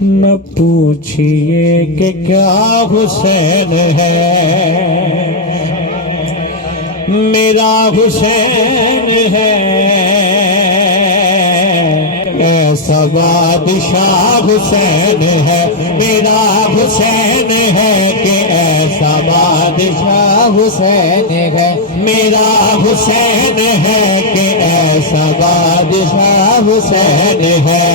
نہ پوچھئے کہ کیا حسین ہے، میرا حسین ہے، ایسا بادشاہ حسین ہے، میرا حسین ہے کہ ایسا بادشاہ حسین ہے، میرا حسین ہے کہ ایسا بادشاہ حسین ہے۔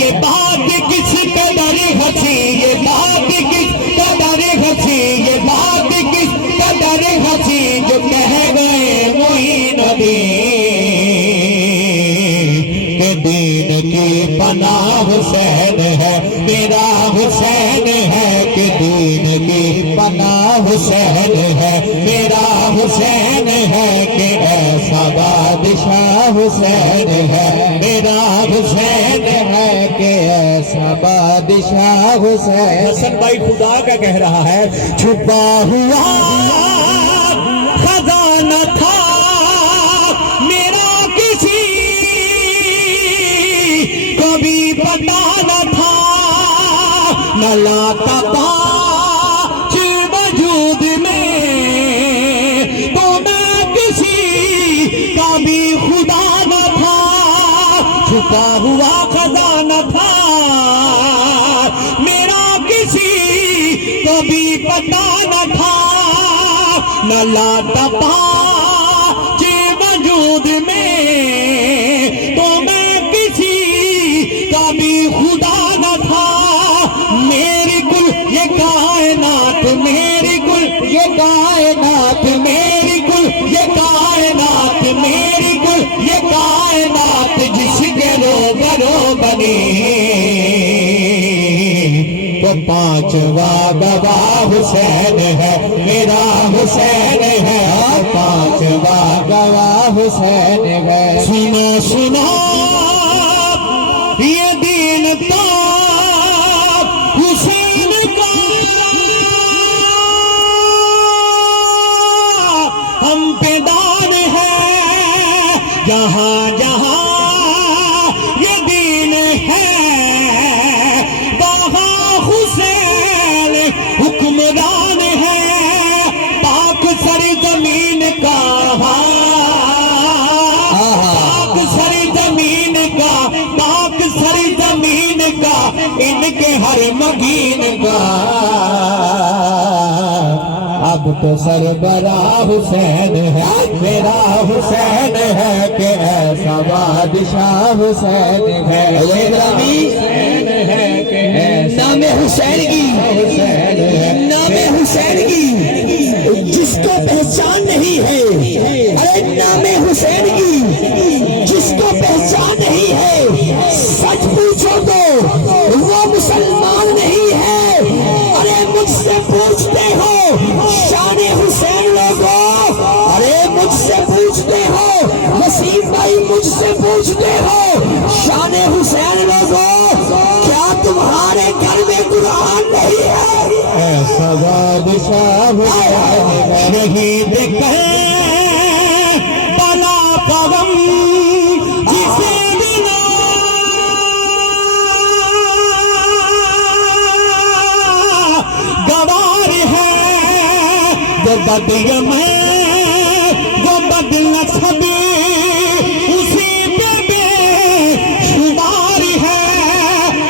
یہ بات کس قدر ہنسی، یہ بات کس قدر ہنسی، یہ بات کس قدر ہنسی جو کہہ گئے معین الدین کہ دین کی پناہ حسین ہے، میرا حسین ہے کہ دین کی پناہ حسین ہے، میرا حسین ہے کہ ایسا بادشاہ حسین ہے، میرا حسین ہے کہ ایسا بادشاہ حسین۔ حسن بھائی خدا کا کہہ رہا ہے، چھپا ہوا خزانہ تھا میرا کسی کو بھی پتا نہ تھا، نہ لاتا پاچ وجود میں تو میں کسی کا بھی خدا نہ تھا، چھپا ہوا خزانہ تھا میرا کسی کو بھی پتا نہ تھا، نہ لاتا پاچ وجود میں تو میں کسی کا بھی خدا نہ تھا، میری کل یہ کائنات، میری کل یہ کائنات، میری کل یہ کائنات، میری کل یہ کائنات جس کے روبرو بنی، تو پانچواں گواہ حسین ہے، میرا حسین ہے، پانچواں گواہ حسین ہے۔ سنو سنو یہ دین تو حسین کا، ہم پہ دان ہے، جہاں جہاں یہ دین ہے وہاں حسین حکمران ہے، پاک سری زمین کا، پاک سری زمین کا، پاک سری زمین کا، ان کے ہر مگین کا اب تو سربراہ حسین ہے، میرا حسین ہے کہ ایسا بادشاہ حسین ہے، حسین ہے کہ نام حسین کی، نام حسین کی جس کو پہچان نہیں ہے، ارے نام حسین کی جس کو پہچان نہیں ہے، سچ پوچھو تو وہ مسلمان نہیں ہے، ارے مجھ سے پوچھتے ہو شان حسین لوگوں، ارے مجھ سے پوچھتے ہو وسیم بھائی، مجھ سے پوچھتے ہو شان حسین لوگوں، کیا تمہارے گھر میں قرآن نہیں ہے؟ ایسا بادشاہ شہید بلا قدم جسے بنا گوار ہے، وہ بدل میں وہ بدل نصب اسی پہ بے شمار ہے،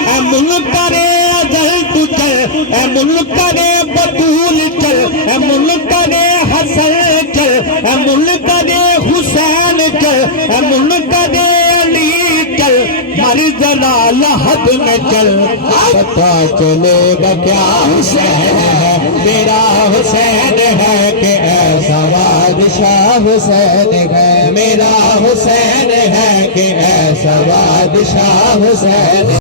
اے منکرے اجل تو چل، اے منکرے بطول چل، اے منکرے حسن چل، اے منکرے حسین چل، اے منکرے علی چل، مرزا لحد میں چل، پتا چلے گا کیا حسین ہے، میرا حسین ہے کہ ایسا بادشاہ حسین ہے، میرا حسین ہے کہ ایسا بادشاہ حسین